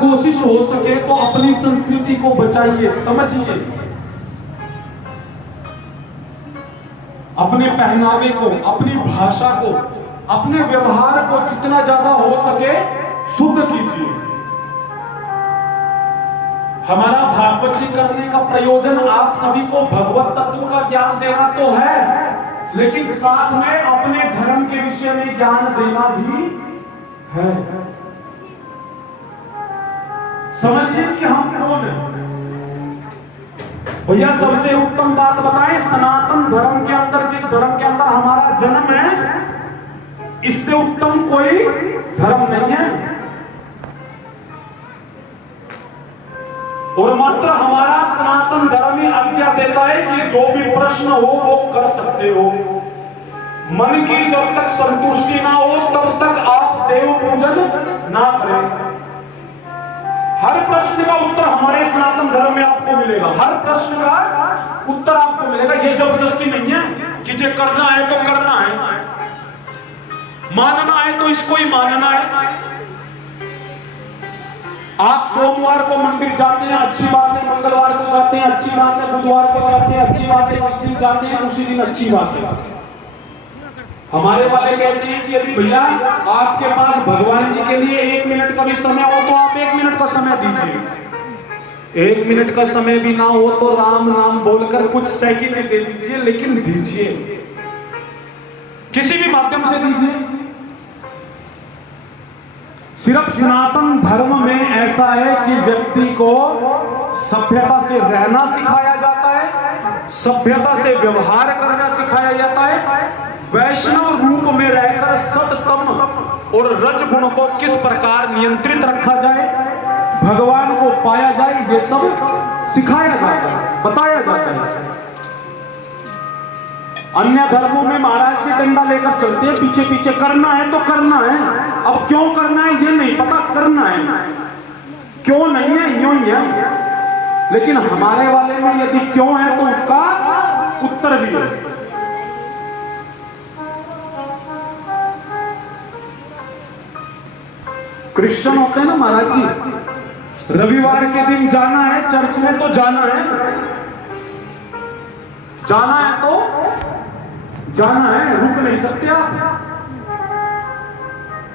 कोशिश हो सके तो अपनी संस्कृति को बचाइए, समझिए, अपने पहनावे को, अपनी भाषा को, अपने व्यवहार को जितना ज्यादा हो सके शुद्ध कीजिए। हमारा भागवत जी करने का प्रयोजन आप सभी को भगवत तत्व का ज्ञान देना तो है, लेकिन साथ में अपने धर्म के विषय में ज्ञान देना भी है। समझिए कि हम कौन हैं। भैया सबसे उत्तम बात बताएं, सनातन धर्म के अंदर, जिस धर्म के अंदर हमारा जन्म है, इससे उत्तम कोई धर्म नहीं है। और मात्र हमारा सनातन धर्म ही आज्ञा देता है कि जो भी प्रश्न हो वो कर सकते हो। मन की जब तक संतुष्टि ना हो तब तक आप देव पूजन ना करें। हर प्रश्न का उत्तर हमारे सनातन धर्म में आपको मिलेगा, हर प्रश्न का उत्तर आपको मिलेगा। ये जबरदस्ती नहीं है कि जो करना है तो करना है, मानना है तो इसको ही मानना है। आप सोमवार को मंदिर जाते हैं, अच्छी बात है, मंगलवार को जाते हैं, अच्छी बात है, बुधवार को जाते हैं, अच्छी बात है, जिस दिन जाते हैं उसी दिन अच्छी बात है। हमारे वाले कहते हैं कि यदि भैया आपके पास भगवान जी के लिए 1 मिनट का भी समय हो तो आप 1 मिनट का समय दीजिए। 1 मिनट का समय भी ना हो तो राम नाम बोलकर कुछ सेकंड दे दीजिए, लेकिन दीजिए, किसी भी माध्यम से दीजिए। सिर्फ सनातन धर्म में ऐसा है कि व्यक्ति को सभ्यता से रहना सिखाया जाता है, सभ्यता से व्यवहार करना सिखाया जाता है। वैष्णव रूप में रहकर सततम और रजगुण को किस प्रकार नियंत्रित रखा जाए, भगवान को पाया जाए, ये सब सिखाया जाता है, बताया जाता है। अन्य धर्मों में महाराज जी डंडा लेकर चलते हैं, पीछे पीछे करना है तो करना है। अब क्यों करना है ये नहीं पता, करना है, क्यों नहीं है यूं ही है। लेकिन हमारे वाले में यदि क्यों है तो उसका उत्तर भी है। क्रिश्चियन होते हैं ना महाराज जी, रविवार के दिन जाना है चर्च में तो जाना है, जाना है तो जाना है, रुक नहीं सकते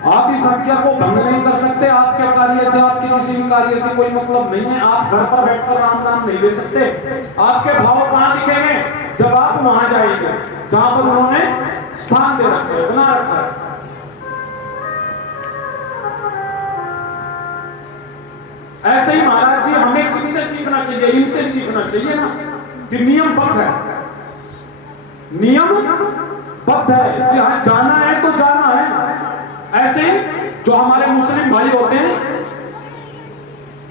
आप इस आज्ञा को भंग नहीं कर सकते। आपके कार्य से, आपके किसी भी कार्य से कोई मतलब नहीं है। आप घर पर बैठकर राम नाम नहीं ले सकते। आपके भाव कहां दिखेंगे? जब आप वहां जाएंगे जहां पर उन्होंने स्थान दे रखा है, बना रखा है। ऐसे ही महाराज जी हमें किनसे सीखना चाहिए? इनसे सीखना चाहिए ना कि नियमबद्ध है, नियमबद्ध है कि हाँ जाना है तो जाना है। ऐसे जो हमारे मुस्लिम भाई होते हैं,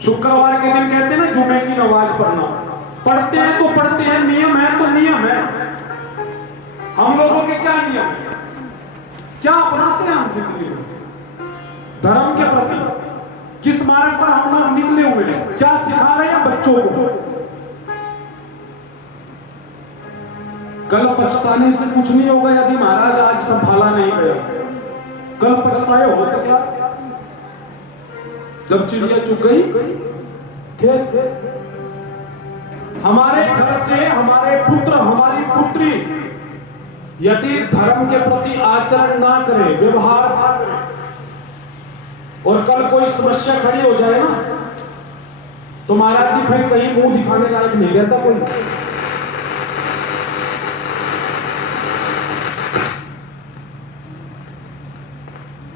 शुक्रवार के दिन कहते हैं ना जुमे की नमाज पढ़ना, पढ़ते हैं तो पढ़ते हैं, नियम है तो नियम है। हम लोगों के क्या नियम है, क्या अपनाते हैं हम जिंदगी में धर्म के प्रति, किस मार्ग पर हम लोग निकले हुए हैं, क्या सिखा रहे हैं बच्चों को? कल पछताने से कुछ नहीं होगा यदि महाराज आज संभाला नहीं गया। कल पछताए हो तो क्या, जब चिड़िया चुग गई खेत। हमारे घर से हमारे पुत्र, हमारी पुत्री यदि धर्म के प्रति आचरण ना करे, व्यवहार ना करे, और कल कोई समस्या खड़ी हो जाए ना तो महाराज जी फिर कहीं मुंह दिखाने लायक नहीं रहता कोई।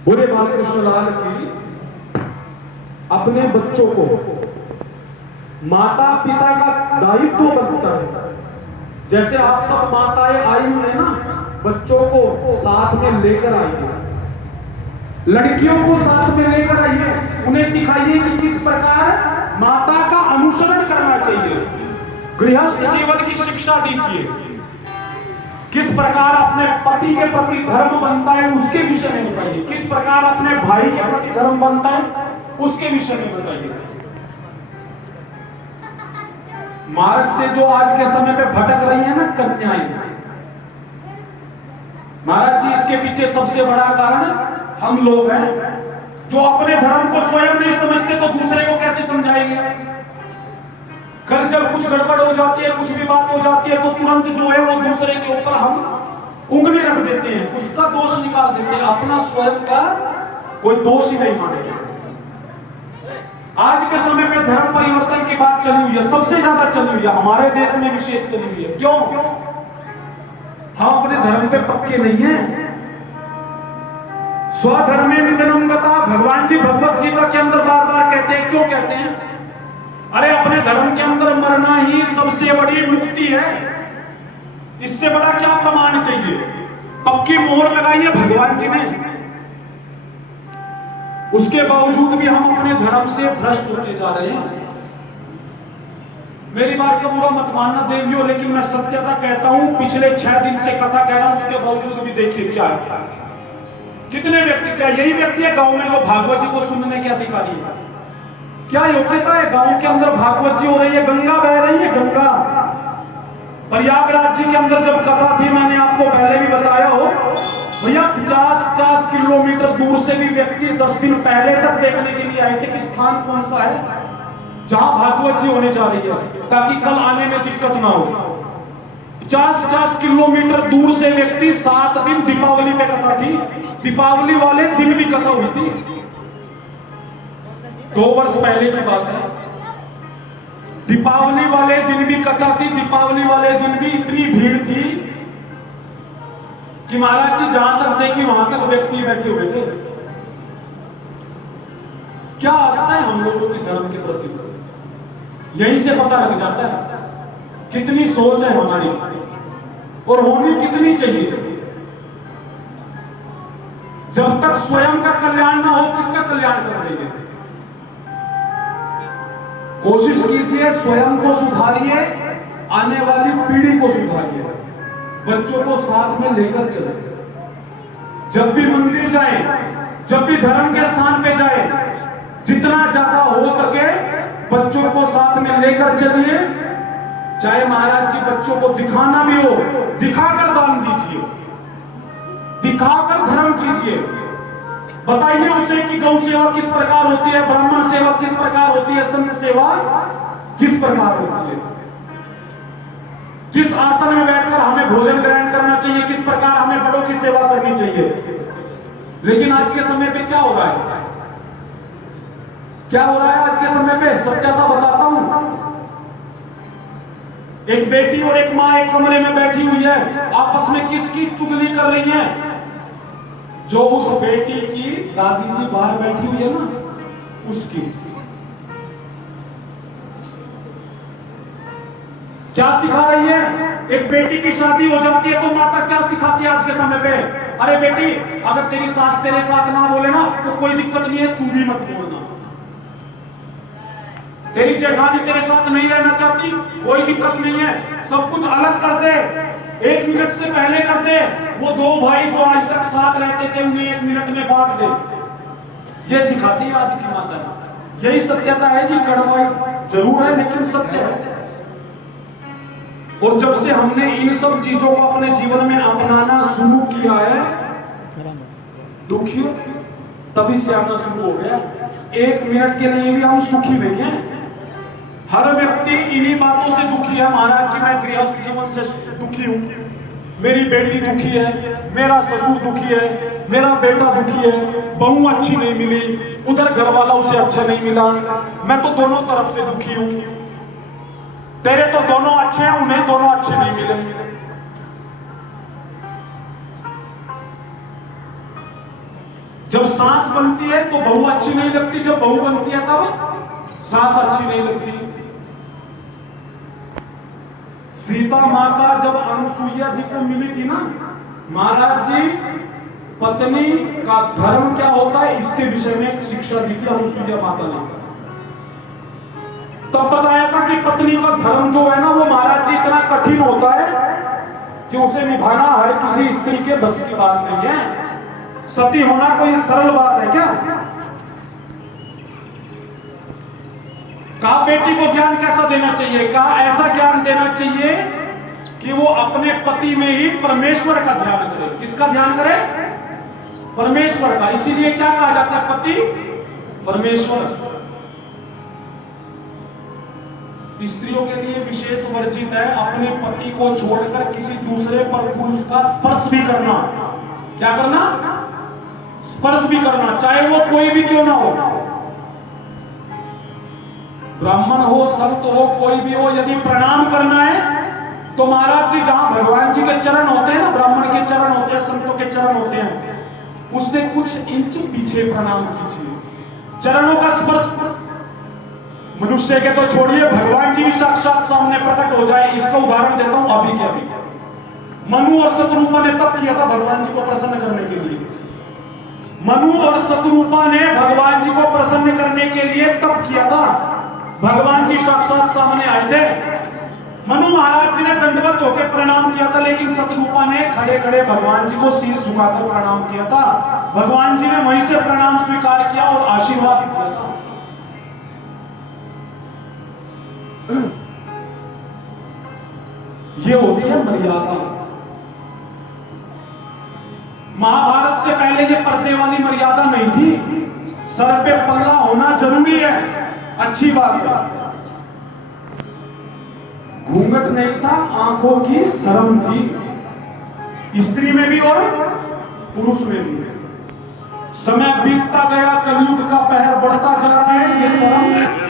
बोले बालकृष्ण लाल की अपने बच्चों को माता पिता का दायित्व बनता है। जैसे आप सब माताएं आई हैं ना, बच्चों को साथ में लेकर आइए, लड़कियों को साथ में लेकर आइए, उन्हें सिखाइए कि किस प्रकार माता का अनुसरण करना चाहिए, गृहस्थ जीवन की शिक्षा दीजिए, किस प्रकार अपने पति के प्रति धर्म बनता है उसके विषय में बताइए, किस प्रकार अपने भाई के प्रति धर्म बनता है उसके विषय में बताइए। मार्ग से जो आज के समय पे भटक रही है ना कन्याएं, महाराज जी इसके पीछे सबसे बड़ा कारण हम लोग हैं, जो अपने धर्म को स्वयं नहीं समझते तो दूसरे कुछ गड़बड़ हो जाती है, कुछ भी बात हो जाती है, तो तुरंत जो है वो दूसरे के ऊपर हम उंगली रख देते हैं, उसका दोष निकाल देते हैं, अपना स्वयं का कोई दोष ही नहीं मानेगा। आज के समय में धर्म परिवर्तन की बात चली हुई है, सबसे ज्यादा चली हुई है, हमारे देश में विशेष चली हुई है। क्यों? हम अपने धर्म पे पक्के नहीं हैं। स्वधर्मे निधनम गता, भगवान जी भगवत गीता के अंदर बार बार कहते हैं। क्यों कहते हैं? अरे अपने धर्म के अंदर मरना ही सबसे बड़ी मुक्ति है, इससे बड़ा क्या प्रमाण चाहिए? पक्की मोहर लगाई है भगवान जी ने, उसके बावजूद भी हम अपने धर्म से भ्रष्ट होते जा रहे हैं। मेरी बात का बुरा मत मानना देवियों, लेकिन मैं सत्यता कहता हूं, पिछले 6 दिन से कथा कह रहा हूं, उसके बावजूद भी देखिए क्या है, कितने व्यक्ति, क्या यही व्यक्ति है गांव में जो भागवत जी को सुनने के अधिकारी है? क्या योग्यता है? गांव के अंदर भागवत जी हो रही है, गंगा बह रही है, गंगा। प्रयागराज जी के अंदर जब कथा थी, मैंने आपको पहले भी बताया हो भैया, 50-50 किलोमीटर दूर से भी व्यक्ति 10 दिन पहले तक देखने के लिए आए थे कि स्थान कौन सा है जहां भागवत जी होने जा रही है, ताकि कल आने में दिक्कत ना हो। 50-50 किलोमीटर दूर से व्यक्ति 7 दिन, दीपावली पे कथा थी, दीपावली वाले दिन भी कथा हुई थी, 2 वर्ष पहले की बात है। दीपावली वाले दिन भी कथा थी, दीपावली वाले दिन भी इतनी भीड़ थी कि महाराज जी जहां तक देखी वहां तक व्यक्ति बैठे हुए थे। क्या आस्था है हम लोगों की धर्म के प्रति, यहीं से पता लग जाता है कितनी सोच है हमारी और होनी कितनी चाहिए। जब तक स्वयं का कल्याण ना हो, किसका कल्याण कर देंगे? कोशिश कीजिए, स्वयं को सुधारिए, आने वाली पीढ़ी को सुधारिए, बच्चों को साथ में लेकर चले। जब भी मंदिर जाए, जब भी धर्म के स्थान पे जाए, जितना ज्यादा हो सके बच्चों को साथ में लेकर चलिए। चाहे महाराज जी बच्चों को दिखाना भी हो, दिखाकर दान दीजिए, दिखाकर धर्म कीजिए। बताइए उसे कि गौ सेवा किस प्रकार होती है, ब्राह्मण सेवा किस प्रकार होती है, संत सेवा किस प्रकार होती है, किस आसन में बैठकर हमें भोजन ग्रहण करना चाहिए, किस प्रकार हमें बड़ों की सेवा करनी चाहिए। लेकिन आज के समय पे क्या हो रहा है? क्या हो रहा है आज के समय पे? सत्यता बताता हूं। एक बेटी और एक मां एक कमरे में बैठी हुई है, आपस में किसकी चुगली कर रही है? जो उस बेटी की दादी जी बाहर बैठी हुई है ना, उसकी। क्या सिखा रही है? एक बेटी की शादी हो जाती है तो माता क्या सिखाती है आज के समय पे? अरे बेटी, अगर तेरी सास तेरे साथ ना बोले ना तो कोई दिक्कत नहीं है, तू भी मत बोलना। तेरी जेठानी तेरे साथ नहीं रहना चाहती, कोई दिक्कत नहीं है, सब कुछ अलग कर दे, 1 मिनट से पहले कर दे। वो 2 भाई जो आज तक साथ रहते थे उन्हें 1 मिनट में बांट दे। ये सिखाती है आज की माता। यही सत्यता है जी, कड़वाई जरूर है लेकिन सत्य है। और जब से हमने इन सब चीजों को अपने जीवन में अपनाना शुरू किया है, दुखी तभी से आना शुरू हो गया। 1 मिनट के लिए भी हम सुखी नहीं है। हर व्यक्ति इन्हीं बातों से दुखी है। महाराज जी, मैं गृहस्थ जीवन से दुखी हूं, मेरी बेटी दुखी है, मेरा ससुर दुखी है, मेरा बेटा दुखी है, बहू अच्छी नहीं मिली, उधर घर वाला उसे अच्छा नहीं मिला, मैं तो दोनों तरफ से दुखी हूं। तेरे तो दोनों अच्छे हैं, उन्हें दोनों अच्छे नहीं मिले। जब सास बनती है तो बहू अच्छी नहीं लगती, जब बहू बनती है तब सास अच्छी नहीं लगती। सीता माता जब अनुसुईया जी को मिली थी ना, महाराज जी पत्नी का धर्म क्या होता है इसके विषय में एक शिक्षा दी थी अनुसुईया माता ने। तब बताया था कि पत्नी का धर्म जो है ना, वो महाराज जी इतना कठिन होता है कि उसे निभाना हर किसी स्त्री के बस की बात नहीं है। सती होना कोई सरल बात है क्या? कहा बेटी को ज्ञान कैसा देना चाहिए? कहा ऐसा ज्ञान देना चाहिए कि वो अपने पति में ही परमेश्वर का ध्यान करे। किसका ध्यान करे? परमेश्वर का। इसीलिए क्या कहा जाता है? पति परमेश्वर। स्त्रियों के लिए विशेष वर्जित है अपने पति को छोड़कर किसी दूसरे पर पुरुष का स्पर्श भी करना। क्या करना? स्पर्श भी करना, चाहे वो कोई भी क्यों ना हो, ब्राह्मण हो, संत हो, कोई भी हो। यदि प्रणाम करना है तो महाराज जी जहां भगवान जी के चरण होते हैं ना, ब्राह्मण के चरण होते हैं, संतों के चरण होते हैं, उससे कुछ इंच पीछे प्रणाम कीजिए। चरणों का स्पर्श मनुष्य के तो छोड़िए, भगवान जी भी साक्षात सामने प्रकट हो जाए। इसका उदाहरण देता हूं अभी के अभी। मनु और शत्रुपा ने तप किया था भगवान जी को प्रसन्न करने के लिए। मनु और शत्रुपा ने भगवान जी को प्रसन्न करने के लिए तप किया था। भगवान जी साक्षात सामने आए थे। मनु महाराज जी ने दंडवत होकर प्रणाम किया था, लेकिन शत्रुपा ने खड़े खड़े भगवान जी को शीश झुकाकर प्रणाम किया था। भगवान जी ने वहीं से प्रणाम स्वीकार किया और आशीर्वाद दिया था। ये होती है मर्यादा। महाभारत से पहले ये पर्दे वाली मर्यादा नहीं थी। सर पे पल्ला होना जरूरी है, अच्छी बात है। घूंघट नहीं था, आंखों की शर्म थी, स्त्री में भी और पुरुष में भी। समय बीतता गया, कलयुग का पहर बढ़ता जा रहा है, ये शर्म